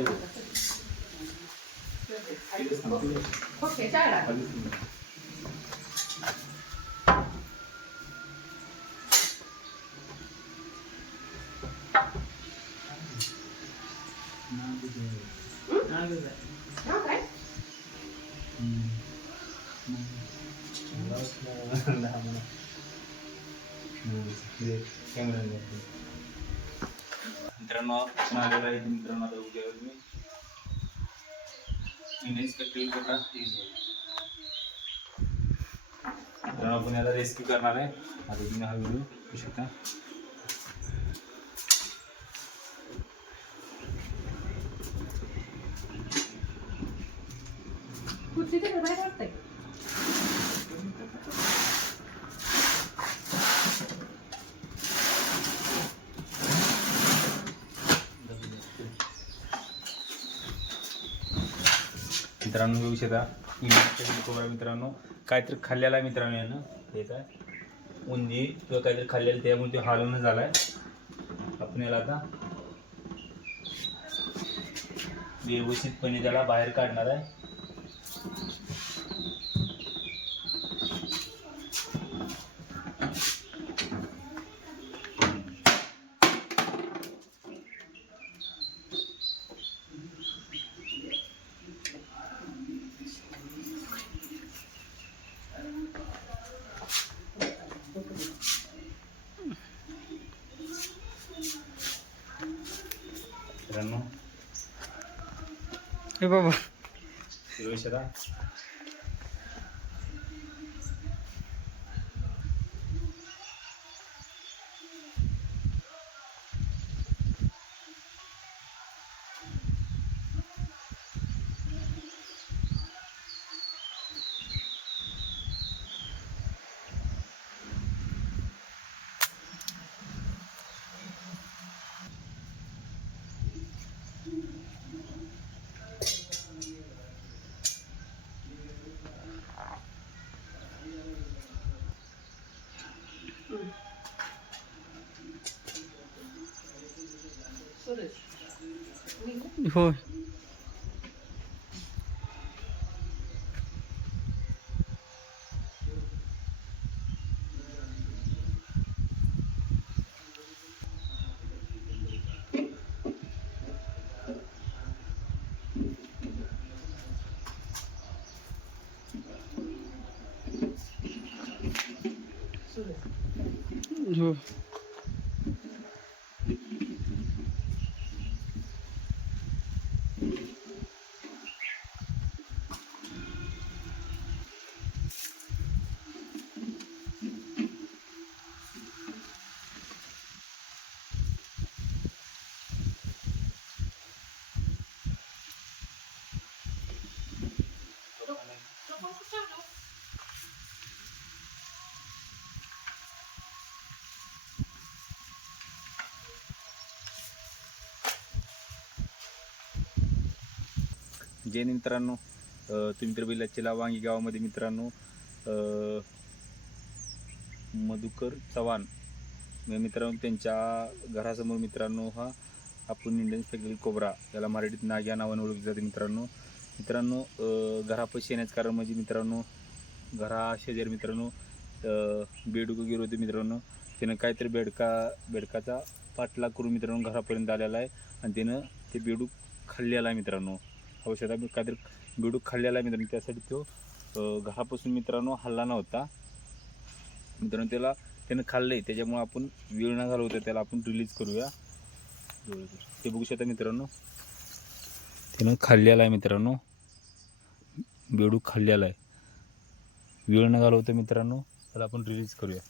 नाही ओके चाळा हा काय मित्रांनो आलेला आहे मित्रांनो आता उद्या मी इन्स्पेक्टिव्ह करणार मित्रांनो आपण याला रेस्क्यू करणार आहे. आता तुम्ही हा व्हिडिओ बघू शकता. कुठली तरी बाहेर वाटतंय. मित्रांनो घेऊ शकता. कोबरा मित्रांनो. काहीतरी खाल्लेला आहे मित्रांनो यानं. हे काय? उंदी. किंवा काहीतरी खाल्लेलं त्यामुळे ते हालवणं झाला आपण याला आता व्यवस्थितपणे त्याला बाहेर काढणार आहे. मित्रांनो. हे बाबा होय सुरेश हो जे मित्रांनो तुम्ही तर बिलाचेला वांगी गावामध्ये मित्रांनो अं, मधुकर चव्हाण. मित्रांनो त्यांच्या घरासमोर मित्रांनो हा आपण इंडियन स्पेगल कोबरा याला मराठीत नाग या नावाने ओळखले जाते मित्रांनो. मित्रांनो घरापाशी येण्याचं कारण म्हणजे मित्रांनो घरा शेजारी मित्रांनो बेडूक गेलो होते मित्रांनो त्यानं काहीतरी बेडका बेडकाचा पाठलाग करून मित्रांनो घरापर्यंत आलेला आहे आणि त्यानं ते बेडूक खाल्लेला आहे मित्रांनो. औषधा काहीतरी बेडूक खाल्लेला आहे मित्रांनो. त्यासाठी तो घरापासून मित्रांनो हल्ला नव्हता. मित्रांनो त्याला त्यानं खाल्लं आहे त्याच्यामुळे आपण वेळ न घालवतो त्याला आपण रिलीज करूया. ते बघू शकता मित्रांनो. त्यानं खाल्लेला आहे मित्रांनो. बेडूक खाल्लेला आहे. वेळ न घालवता मित्रांनो तर आपण रिलीज करूया.